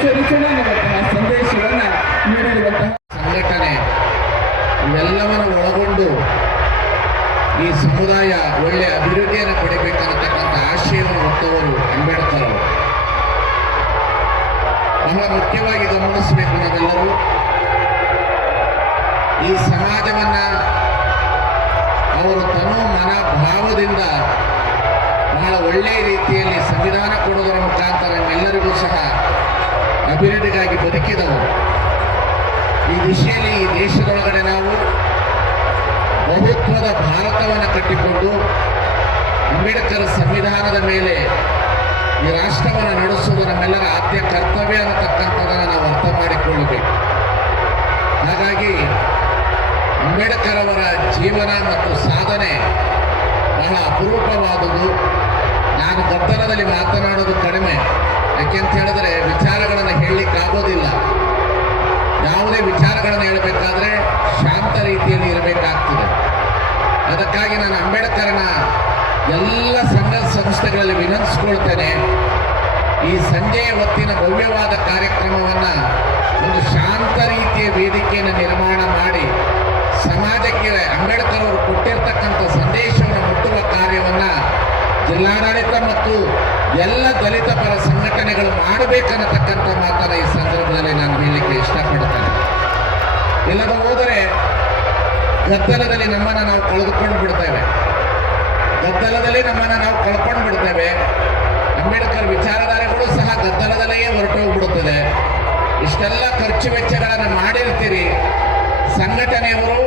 ಹೆಸರಿಸುವಂತಹ ಸಂದೇಶವನ್ನ ನೀಡಿರುವಂತಹ ಸಂಘಟನೆ ಇವೆಲ್ಲವನ್ನು ಒಳಗೊಂಡು ಈ ಸಮುದಾಯ ಒಳ್ಳೆ ಅಭಿವೃದ್ಧಿಯನ್ನು ಪಡಿಬೇಕನ್ನತಕ್ಕಂಥ ಆಶಯವನ್ನು ಹೊತ್ತವರು ಅಂಬೇಡ್ಕರ್ ಅವರು. ಬಹಳ ಮುಖ್ಯವಾಗಿ ಗಮನಿಸಬೇಕು ನಾವೆಲ್ಲರೂ, ಈ ಸಮಾಜವನ್ನ ಅವರು ತನು ಮನ ಭಾವದಿಂದ ಬಹಳ ಒಳ್ಳೆಯ ರೀತಿಯಲ್ಲಿ ಸಂವಿಧಾನ ಕೊಡುವುದರ ಮುಖಾಂತರ ನಮ್ಮೆಲ್ಲರಿಗೂ ಸಹ ಅಭಿವೃದ್ಧಿಗಾಗಿ ಬದುಕಿದವರು. ಈ ದಿಶೆಯಲ್ಲಿ ಈ ದೇಶದೊಳಗಡೆ ನಾವು ಬಹುತ್ವದ ಭಾರತವನ್ನು ಕಟ್ಟಿಕೊಂಡು ಅಂಬೇಡ್ಕರ್ ಸಂವಿಧಾನದ ಮೇಲೆ ಈ ರಾಷ್ಟ್ರವನ್ನು ನಡೆಸುವುದು ನಮ್ಮೆಲ್ಲರ ಆದ್ಯ ಕರ್ತವ್ಯ ಅನ್ನತಕ್ಕಂಥದ್ದನ್ನು ನಾವು ಅರ್ಥ ಮಾಡಿಕೊಳ್ಳಬೇಕು. ಹಾಗಾಗಿ ಅಂಬೇಡ್ಕರ್ ಅವರ ಜೀವನ ಮತ್ತು ಸಾಧನೆ ಬಹಳ ಅಪರೂಪವಾದುದು. ನಾನು ಗದ್ದಲದಲ್ಲಿ ಮಾತನಾಡೋದು ಕಡಿಮೆ, ಯಾಕೆಂತ ಹೇಳಿದ್ರೆ ವಿಚಾರಗಳನ್ನು ಹೇಳಲಿಕ್ಕಾಗೋದಿಲ್ಲ. ಯಾವುದೇ ವಿಚಾರಗಳನ್ನು ಹೇಳಬೇಕಾದ್ರೆ ಶಾಂತ ರೀತಿಯಲ್ಲಿ ಇರಬೇಕಾಗ್ತದೆ. ಅದಕ್ಕಾಗಿ ನಾನು ಅಂಬೇಡ್ಕರ್ನ ಎಲ್ಲ ಸಂಘ ಸಂಸ್ಥೆಗಳಲ್ಲಿ ವಿನಂತಿಸ್ಕೊಳ್ತೇನೆ, ಈ ಸಂಜೆಯ ಹೊತ್ತಿನ ಭವ್ಯವಾದ ಕಾರ್ಯಕ್ರಮವನ್ನು ಒಂದು ಶಾಂತ ರೀತಿಯ ವೇದಿಕೆಯನ್ನು ನಿರ್ಮಾಣ ಮಾಡಿ ಸಮಾಜಕ್ಕೆ ಅಂಬೇಡ್ಕರ್ ಅವರು ಕೊಟ್ಟಿರ್ತಕ್ಕಂಥ ಸಂದೇಶವನ್ನು ಮುಟ್ಟುವ ಕಾರ್ಯವನ್ನು ಜಿಲ್ಲಾಡಳಿತ ಮತ್ತು ಎಲ್ಲ ದಲಿತ ಪರ ಸಂಘಟನೆಗಳು ಮಾಡಬೇಕನ್ನತಕ್ಕಂಥ ಮಾತನ್ನು ಈ ಸಂದರ್ಭದಲ್ಲಿ ನಾನು ಹೇಳಲಿಕ್ಕೆ ಇಷ್ಟಪಡ್ತೇನೆ. ಇಲ್ಲದ ಹೋದರೆ ಗದ್ದಲದಲ್ಲಿ ನಮ್ಮನ್ನು ನಾವು ಕಳೆದುಕೊಂಡು ಬಿಡ್ತೇವೆ. ಅಂಬೇಡ್ಕರ್ ವಿಚಾರಧಾರೆಗಳು ಸಹ ಗದ್ದಲದಲ್ಲೇ ಹೊರಟೋಗ್ಬಿಡುತ್ತದೆ. ಇಷ್ಟೆಲ್ಲ ಖರ್ಚು ವೆಚ್ಚಗಳನ್ನು ಮಾಡಿರ್ತೀರಿ. ಸಂಘಟನೆಯವರು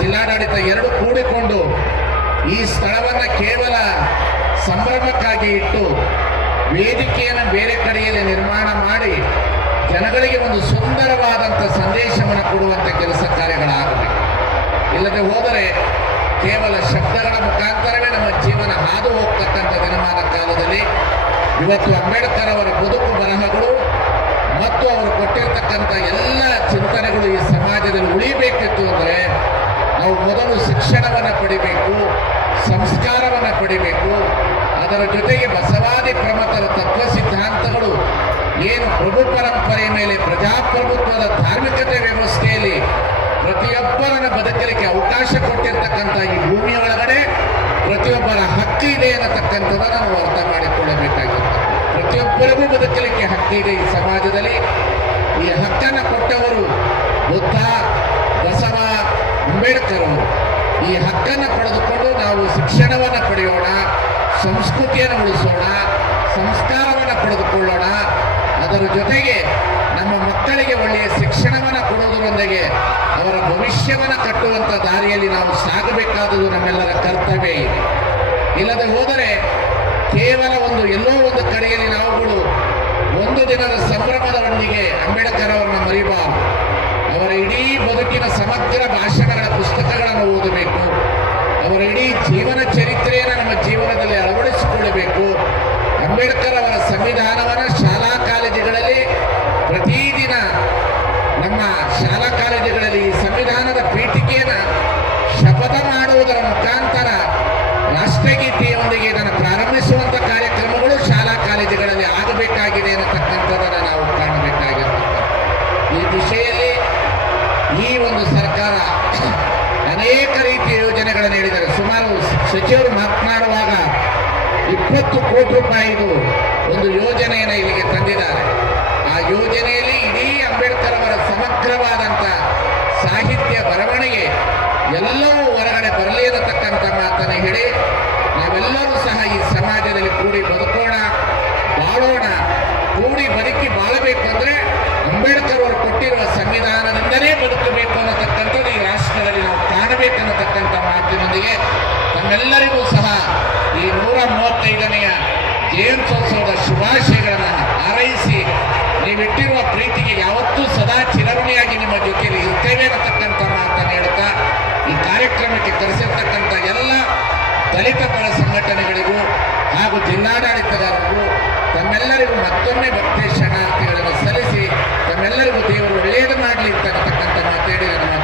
ಜಿಲ್ಲಾಡಳಿತ ಎರಡು ಕೂಡಿಕೊಂಡು ಈ ಸ್ಥಳವನ್ನು ಕೇವಲ ಸಂಭ್ರಮಕ್ಕಾಗಿ ಇಟ್ಟು ವೇದಿಕೆಯನ್ನು ಬೇರೆ ಕಡೆಯಲ್ಲಿ ನಿರ್ಮಾಣ ಮಾಡಿ ಜನಗಳಿಗೆ ಒಂದು ಸುಂದರವಾದಂಥ ಸಂದೇಶವನ್ನು ಕೊಡುವಂಥ ಕೆಲಸ ಕಾರ್ಯಗಳಾಗಬೇಕು. ಇಲ್ಲದೆ ಹೋದರೆ ಕೇವಲ ಶಬ್ದಗಳ ಮುಖಾಂತರವೇ ನಮ್ಮ ಜೀವನ ಹಾದು ಹೋಗ್ತಕ್ಕಂಥ ದಿನಮಾನ ಕಾಲದಲ್ಲಿ ಇವತ್ತು ಅಂಬೇಡ್ಕರ್ ಅವರ ಬದುಕು ಬರಹಗಳು ಮತ್ತು ಅವರು ಕೊಟ್ಟಿರ್ತಕ್ಕಂಥ ಎಲ್ಲ ಚಿಂತನೆಗಳು ಈ ಸಮಾಜದಲ್ಲಿ ಉಳಿಬೇಕಿತ್ತು ಅಂದರೆ ನಾವು ಮೊದಲು ಶಿಕ್ಷಣವನ್ನು ಪಡಿಬೇಕು, ಸಂಸ್ಕಾರವನ್ನು ಪಡಿಬೇಕು. ಅದರ ಜೊತೆಗೆ ಬಸವಾದಿ ಪ್ರಮುಖರ ತತ್ವ ಸಿದ್ಧಾಂತಗಳು ಏನು ಪ್ರಭು ಪರಂಪರೆಯ ಮೇಲೆ ಪ್ರಜಾಪ್ರಭುತ್ವದ ಧಾರ್ಮಿಕತೆ ವ್ಯವಸ್ಥೆಯಲ್ಲಿ ಪ್ರತಿಯೊಬ್ಬರನ್ನ ಬದುಕಲಿಕ್ಕೆ ಅವಕಾಶ ಕೊಟ್ಟಿರ್ತಕ್ಕಂಥ ಈ ಭೂಮಿಯ ಒಳಗಡೆ ಪ್ರತಿಯೊಬ್ಬರ ಹಕ್ಕು ಇದೆ ಅನ್ನತಕ್ಕಂಥದ್ದನ್ನು ನಾವು ಅರ್ಥ ಮಾಡಿಕೊಳ್ಳಬೇಕಾಗಿತ್ತು. ಪ್ರತಿಯೊಬ್ಬರಿಗೂ ಬದುಕಲಿಕ್ಕೆ ಹಕ್ಕಿದೆ ಈ ಸಮಾಜದಲ್ಲಿ. ಈ ಹಕ್ಕನ್ನು ಕೊಟ್ಟವರು ಬುದ್ಧ, ಬಸವ, ಅಂಬೇಡ್ಕರ್ ಅವರು. ಈ ಹಕ್ಕನ್ನು ಪಡೆದುಕೊಂಡು ನಾವು ಶಿಕ್ಷಣವನ್ನು ಪಡೆಯೋಣ, ಸಂಸ್ಕೃತಿಯನ್ನು ಉಳಿಸೋಣ, ಸಂಸ್ಕಾರವನ್ನು ಪಡೆದುಕೊಳ್ಳೋಣ. ಅದರ ಜೊತೆಗೆ ನಮ್ಮ ಮಕ್ಕಳಿಗೆ ಒಳ್ಳೆಯ ಶಿಕ್ಷಣವನ್ನು ಕೊಡುವುದರೊಂದಿಗೆ ಅವರ ಭವಿಷ್ಯವನ್ನು ಕಟ್ಟುವಂಥ ದಾರಿಯಲ್ಲಿ ನಾವು ಸಾಗಬೇಕಾದುದು ನಮ್ಮೆಲ್ಲರ ಕರ್ತವ್ಯ ಇದೆ. ಇಲ್ಲದೆ ಹೋದರೆ ಕೇವಲ ಎಲ್ಲೋ ಒಂದು ಕಡೆಯಲ್ಲಿ ನಾವುಗಳು ಒಂದು ದಿನದ ಸಂಭ್ರಮದೊಂದಿಗೆ ಅಂಬೇಡ್ಕರ್ ಅವರನ್ನ ಮರಿಬಾರದು. ಅವರ ಇಡೀ ಬದುಕಿನ ಸಮಗ್ರ ಭಾಷಣಗಳ ಪುಸ್ತಕಗಳನ್ನು ಓದಬೇಕು. ಅವರ ಇಡೀ ಜೀವನ ಚರಿತ್ರೆಯನ್ನು ನಮ್ಮ ಜೀವನದಲ್ಲಿ ಅಳವಡಿಸಿಕೊಳ್ಳಬೇಕು. ಅಂಬೇಡ್ಕರ್ ಅವರ ಸಂವಿಧಾನವನ್ನು ಶಾಲಾ ಕಾಲೇಜುಗಳಲ್ಲಿ ಪ್ರತಿದಿನ ನಮ್ಮ ಶಾಲಾ ಕಾಲೇಜುಗಳಲ್ಲಿ ಈ ಸಂವಿಧಾನದ ಪೀಠಿಕೆಯನ್ನು ಶಪಥ ಮಾಡುವುದರ ಮುಖಾಂತರ ರಾಷ್ಟ್ರಗೀತೆಯೊಂದಿಗೆ ಇದನ್ನು ಪ್ರಾರಂಭಿಸುವಂಥ ಕಾರ್ಯಕ್ರಮಗಳು ಶಾಲಾ ಕಾಲೇಜುಗಳಲ್ಲಿ ಆಗಬೇಕಾಗಿದೆ ಅನ್ನತಕ್ಕಂಥದ್ದನ್ನು ನಾವು ಕಾಣಬೇಕಾಗಿರ್ತಕ್ಕಂಥ ಈ ದಿಶೆಯಲ್ಲಿ ಈ ಒಂದು ಸರ್ಕಾರ ಅನೇಕ ರೀತಿಯ ಯೋಜನೆಗಳನ್ನು ಹೇಳಿದ್ದಾರೆ. ಸುಮಾರು ಸಚಿವರು ಮಾತನಾಡುವಾಗ 20 ಕೋಟಿ ರೂಪಾಯಿದು ಒಂದು ಯೋಜನೆಯನ್ನು ಇಲ್ಲಿಗೆ ತಂದಿದ್ದಾರೆ. ಆ ಯೋಜನೆಯಲ್ಲಿ ಇಡೀ ಅಂಬೇಡ್ಕರ್ ಅವರ ಸಮಗ್ರವಾದಂಥ ಸಾಹಿತ್ಯ ಬರವಣಿಗೆ ಎಲ್ಲವೂ ಹೊರಗಡೆ ಬರಲಿ ಅನ್ನತಕ್ಕಂಥ ಮಾತನ್ನು ಹೇಳಿ ನಾವೆಲ್ಲರೂ ಸಹ ಈ ಸಮಾಜದಲ್ಲಿ ಕೂಡಿ ಬದುಕೋಣ, ಬಾಳೋಣ. ಕೂಡಿ ಬದುಕಿ ಬಾಳಬೇಕು ಅಂದರೆ ಅಂಬೇಡ್ಕರ್ ಅವರು ಕೊಟ್ಟಿರುವ ಸಂವಿಧಾನದಿಂದಲೇ ಬದುಕಬೇಕು ಅನ್ನತಕ್ಕಂಥದ್ದು ಈ ರಾಷ್ಟ್ರದಲ್ಲಿ ನಾವು ಕಾಣಬೇಕನ್ನತಕ್ಕಂಥ ಮಾತಿನೊಂದಿಗೆ ತಮ್ಮೆಲ್ಲರಿಗೂ ಸಹ ಈ 135ನೆಯ ಜಯಂತ್ಯೋತ್ಸವದ ಶುಭಾಶಯಗಳನ್ನು ಹಾರೈಸಿ ನೀವಿಟ್ಟಿರುವ ಪ್ರೀತಿಗೆ ಯಾವತ್ತೂ ಸದಾ ಚಿರಋಣಿಯಾಗಿ ನಿಮ್ಮ ಜೊತೆಯಲ್ಲಿ ಇರ್ತೇವೆ ಅನ್ನತಕ್ಕಂಥ ಮಾತನ್ನು ಹೇಳ್ತಾ ಈ ಕಾರ್ಯಕ್ರಮಕ್ಕೆ ಕರೆಸಿರ್ತಕ್ಕಂಥ ಎಲ್ಲ ದಲಿತ ಪರ ಸಂಘಟನೆಗಳಿಗೂ ಹಾಗೂ ಜಿಲ್ಲಾಡಳಿತಗಾರರಿಗೂ ತಮ್ಮೆಲ್ಲರಿಗೂ ಮತ್ತೊಮ್ಮೆ ಭಕ್ತಿ ಶರಣಾರ್ಥಿಗಳನ್ನು ಸಲ್ಲಿಸಿ ತಮ್ಮೆಲ್ಲರಿಗೂ ದೇವರು ಒಳ್ಳೆಯದು ಮಾಡಲಿ ಅಂತಕ್ಕಂಥ ಮಾತೇಳಿ ನನ್ನ